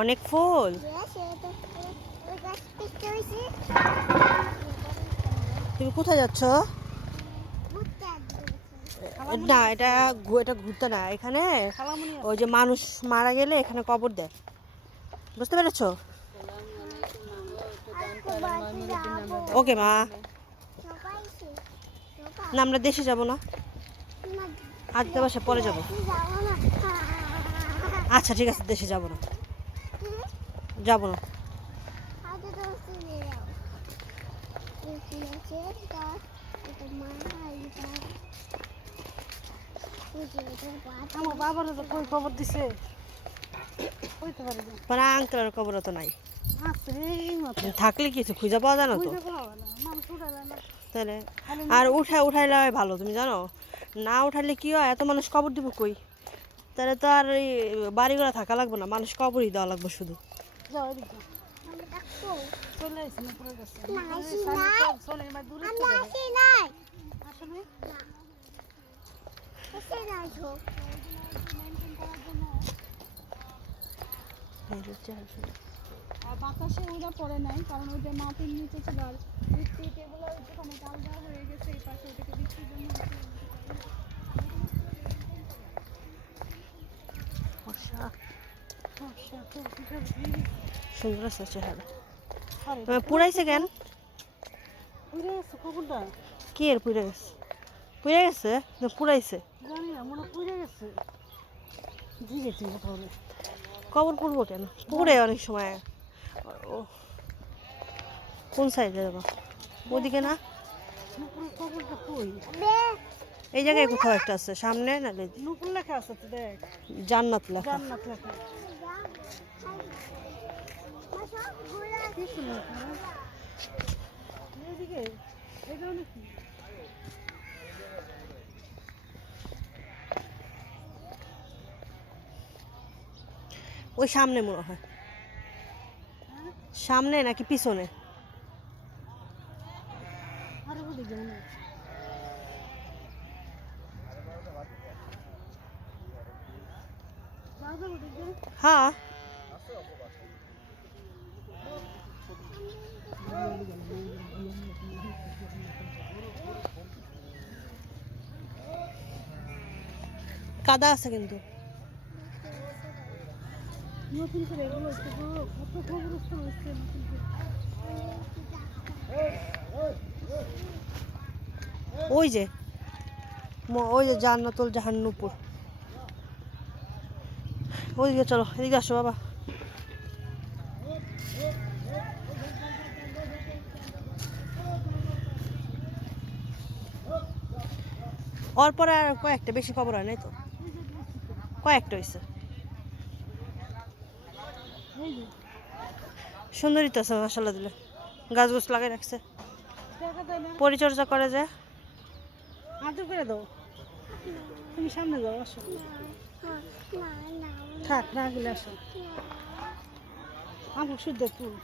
অনেক ফুল। তুমি কোথায় যাচ্ছ? না, এটা ঘুরতে না, এখানে ওই যে মানুষ মারা গেলে এখানে কবর দেয়, বুঝতে পেরেছো? ওকে মা। না, আমরা দেশে যাব না, আজকে বাসা পরে যাব। আচ্ছা ঠিক আছে, দেশে যাব না, যাব না। আমার বাবার তো কই খবর দিছে, মানে আঙ্কেলের কবর তো নাই, থাকলে কিছু খুঁজে পাওয়া যায় না তো, তাহলে আর উঠাইলে ভালো, তুমি জানো না উঠাইলে কি হয়, এত মানুষ কবর দিব কই, তাহলে তো আর এই বাড়িগুলো থাকা লাগবে না, মানুষ কবরই দেওয়া লাগবে শুধু। আর বাতাসে ওরা পড়ে নাই, কারণ ওই যে মাটির নিচে ছিল, আর বৃষ্টিট এগুলো ওখানে ডাল দেওয়া হয়ে গেছে, এই পাশে ওটাকে বৃষ্টির জন্য সুন্দর আছে চেহারা। পুরাইছে কেন? কি এর পুড়ে গেছে? পুড়ে গেছে না পুরাইছে? জানি না, মনে পুড়ে গেছে। কবর পুড়বো কেন? পুড়ে অনেক সময়। কোন সাইডে যাবো? ওদিকে না, এই জায়গায় কোথাও একটা আছে সামনে, না নুপুর লেখা আছে তো, দেখ জান্নাত লেখা। জান্নাত লেখা। এদিকে এটা নাকি ওই সামনে মনে হয়, সামনে নাকি পিছনে? আরে ওদিকে মনে হয়। হ্যাঁ, কাদা আছে কিন্তু। নতুন করে এগুলো হচ্ছে তো, কত খবরস্থান হচ্ছে নতুন করে। ওই যে ওই যে জান্নাতুল জাহান্নুপুর, ওইদিকে চলো, এদিকে আসো বাবা। ওর পরে আর কয়েকটা, বেশি খবর হয় নাই তো, কয়েকটা হয়েছে। সুন্দরী তো আছে মাশাআল্লাহ, দিলে গাছ গাছ লাগাই রাখছে, পরিচর্যা করে যায়। আদর করে দাও, তুমি সামনে যাও, আসো। থাক না গেলে আসো, আমার শুদ্ধ ফুল।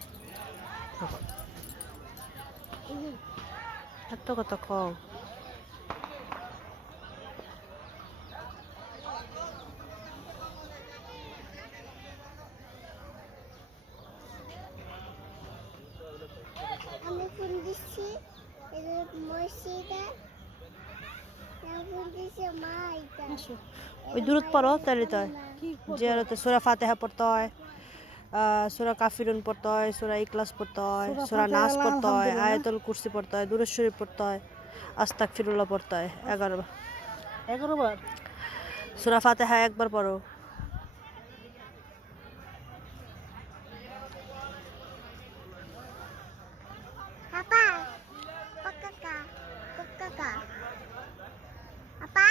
এত কত কম। আমি ফোন দিচ্ছি মসজিদে, ফোন দিচ্ছে মা, আসো ওই দূরত পড়ো তাহলে তো জিয়ারতে সূরা ফাতিহা পড়তে হয়, সূরা কাফিরুন পড়তে হয়, সূরা ইখলাস পড়তে হয়, সূরা নাস পড়তে হয়, আয়াতুল কুরসি পড়তে হয়, দুরূদ শরীফ পড়তে হয়, আস্তাগফিরুল্লাহ পড়তে হয় 11 বার। 11 বার? সূরা ফাতিহা একবার পড়ো। পাপা কাকা কাকা আপা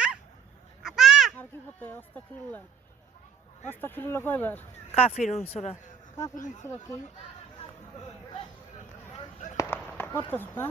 আপা আর কি করতে? আস্তাগফিরুল্লাহ। আস্তাগফিরুল্লাহ কয়বার? কাফিরুন সূরা। কাফিরুন সূরা কি? করতেছ না?